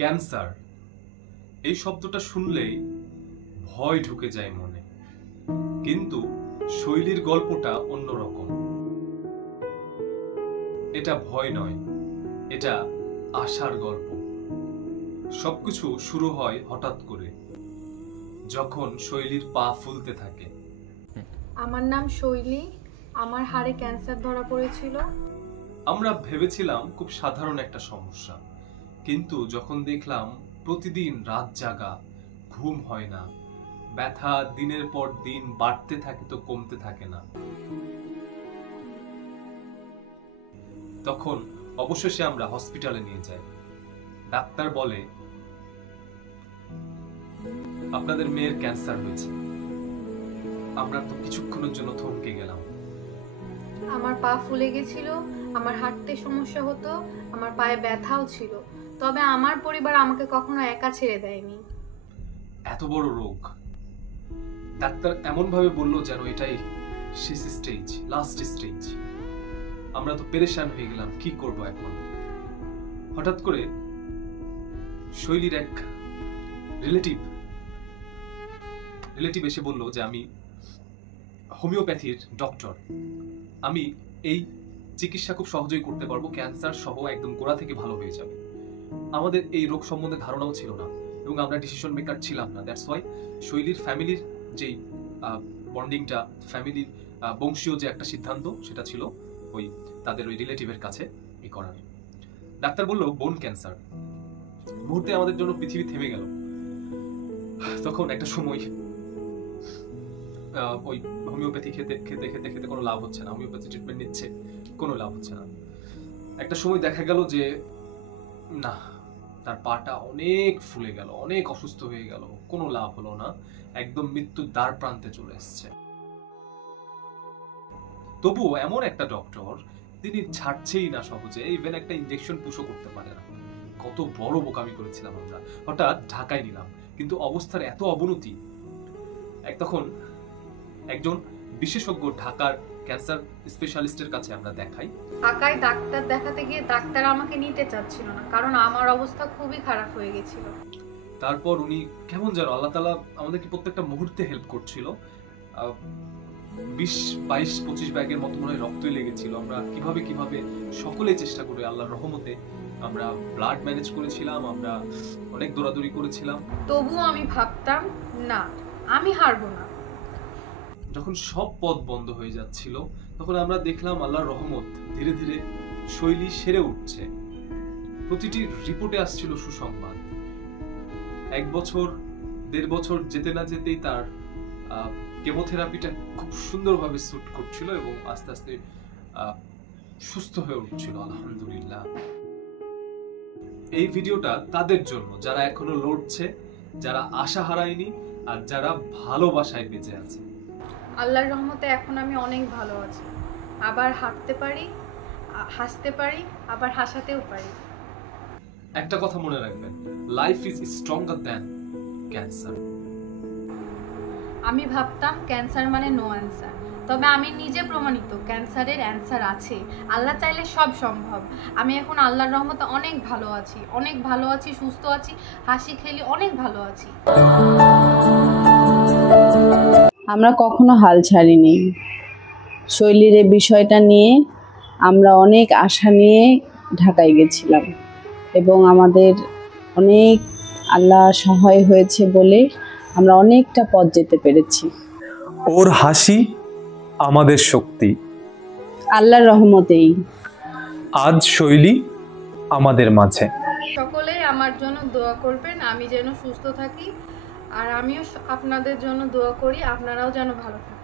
Cancer এই শব্দটা শুনলেই ভয় ঢুকে যায় মনে, কিন্তু শৈলীর গল্পটা অন্যরকম। এটা ভয় নয়, এটা আশার গল্প। সবকিছু শুরু হয় হঠাৎ করে, যখন শৈলীর পা ফুলতে থাকে। আমার নাম শৈলী, আমার হাড়ে ক্যান্সার ধরা পড়েছিল। আমরা ভেবেছিলাম খুব সাধারণ একটা সমস্যা, কিন্তু যখন দেখলাম প্রতিদিন রাত জাগা, ঘুম হয় না, ব্যথা দিনের পর দিন বাড়তে থাকে তো কমতে থাকে না, তখন অবশেষে আমরা হসপিটালে নিয়ে যাই। ডাক্তার বলে, আপনাদের মেয়ের ক্যান্সার হয়েছে। আমরা তো কিছুক্ষণের জন্য থমকে গেলাম। আমার পা ফুলে গেছিল, আমার হাঁটতে সমস্যা হতো, আমার পায়ে ব্যথাও ছিল, তবে আমার পরিবার আমাকে কখনো একা ছেড়ে দেয়নি। এত বড় রোগ, ডাক্তার এমন ভাবে বললো যেন এটাই শেষ স্টেজ, লাস্ট স্টেজ। আমরা তো পেরেশান হয়ে গেলাম, কি করব এখন। হঠাৎ করে শৈলীর এক রিলেটিভ এসে বলল যে আমি হোমিওপ্যাথির ডক্টর, আমি এই চিকিৎসা খুব সহজেই করতে পারবো, ক্যান্সার সহ একদম গোড়া থেকে ভালো হয়ে যাবে। আমাদের এই রোগ সম্বন্ধে ধারণাও ছিল না এবং আমরা ডিসিশন মেকার ছিলাম না। দ্যাটস ওয়াই শৈলীর ফ্যামিলির যেই বন্ডিংটা, ফ্যামিলির বংশীয় যে একটা সিদ্ধান্ত, সেটা ছিল ওই তাদের ওই রিলেটিভের কাছে ই করার। ডাক্তার বলল বোন ক্যান্সার। মুহূর্তে আমাদের জন্য পৃথিবী থেমে গেল। তখন একটা সময় ওই হোমিওপ্যাথি খেতে খেতে খেতে খেতে কোনো লাভ হচ্ছে না, হোমিওপ্যাথি ট্রিটমেন্ট নিচ্ছে, কোনো লাভ হচ্ছে না। একটা সময় দেখা গেল যে না, তার পাটা অনেক ফুলে গেল, অনেক অসুস্থ হয়ে গেল, কোনো লাভ হলো না, একদম মৃত্যুর দ্বার প্রান্তে চলে এসছে। তবুও এমন একটা ডক্টর, তিনি ছাড়ছেই না সহজে, ইভেন একটা ইনজেকশন পুশও করতে পারে না। কত বড় বোকামি করেছিলাম আমরা। হঠাৎ ঢাকায় নিলাম, কিন্তু অবস্থার এত অবনতি, তখন একজন বিশেষজ্ঞ ঢাকার ক্যান্সার স্পেশালিস্টের কাছে আমরা দেখাই। ঢাকায় ডাক্তার দেখাতে গিয়ে ডাক্তার আমাকে নিতে চাচ্ছিল না, কারণ আমার অবস্থা খুবই খারাপ হয়ে গেছিল। তারপর উনি কেমন যেন আল্লাহ তাআলা আমাদেরকে প্রত্যেকটা মুহূর্তে হেল্প করছিল। 20-22-25 ব্যাগের মতো মনে হয় রক্তই লেগেছিল। আমরা কিভাবে সকলেই চেষ্টা করে আল্লাহর রহমতে আমরা ব্লাড ম্যানেজ করেছিলাম, আমরা অনেক দৌড়াদৌড়ি করেছিলাম। তবুও আমি ভাবতাম না, আমি হারবো না। যখন সব পথ বন্ধ হয়ে যাচ্ছিল, তখন আমরা দেখলাম আল্লাহর রহমত, ধীরে ধীরে শৈলী সেরে উঠছে। প্রতিটি রিপোর্টে আসছিল সুসংবাদ। 1 বছর 1.5 বছর যেতে না যেতেই তার কেমোথেরাপিটা খুব সুন্দরভাবে স্যুট করছিল এবং আস্তে আস্তে সুস্থ হয়ে উঠছিল, আলহামদুলিল্লাহ। এই ভিডিওটা তাদের জন্য যারা এখনো লড়ছে, যারা আশা হারায়নি, আর যারা ভালোবাসায় বেঁচে আছে। আল্লাহর রহমতে এখন আমি অনেক ভালো আছি। আবার হাঁটতে পারি, হাসতে পারি, আবার হাসাতেও পারি। একটা কথা মনে রাখবেন, life is stronger than cancer. আমি ভাবতাম ক্যান্সার মানে নো অ্যান্সার, তবে আমি নিজে প্রমাণিত ক্যান্সারের অ্যান্সার আছে। আল্লাহ চাইলে সব সম্ভব। আমি এখন আল্লাহর রহমতে অনেক ভালো আছি, সুস্থ আছি, হাসি খেলি, অনেক ভালো আছি। আমরা কখনো হাল ছাড়িনি। শৈলীর এই বিষয়টা নিয়ে আমরা অনেক আশা নিয়ে ঢাকায় গেছিলাম এবং আমাদের অনেক আল্লাহ সহায় হয়েছে বলে আমরা অনেকটা পথ যেতে পেরেছি। ওর হাসি আমাদের শক্তি, আল্লাহর রহমতেই আজ শৈলী আমাদের মাঝে। সকলেই আমার জন্য দোয়া করবেন, আমি যেন সুস্থ থাকি, আর আমিও আপনাদের জন্য দোয়া করি, আপনারাও যেন ভালো থাকেন।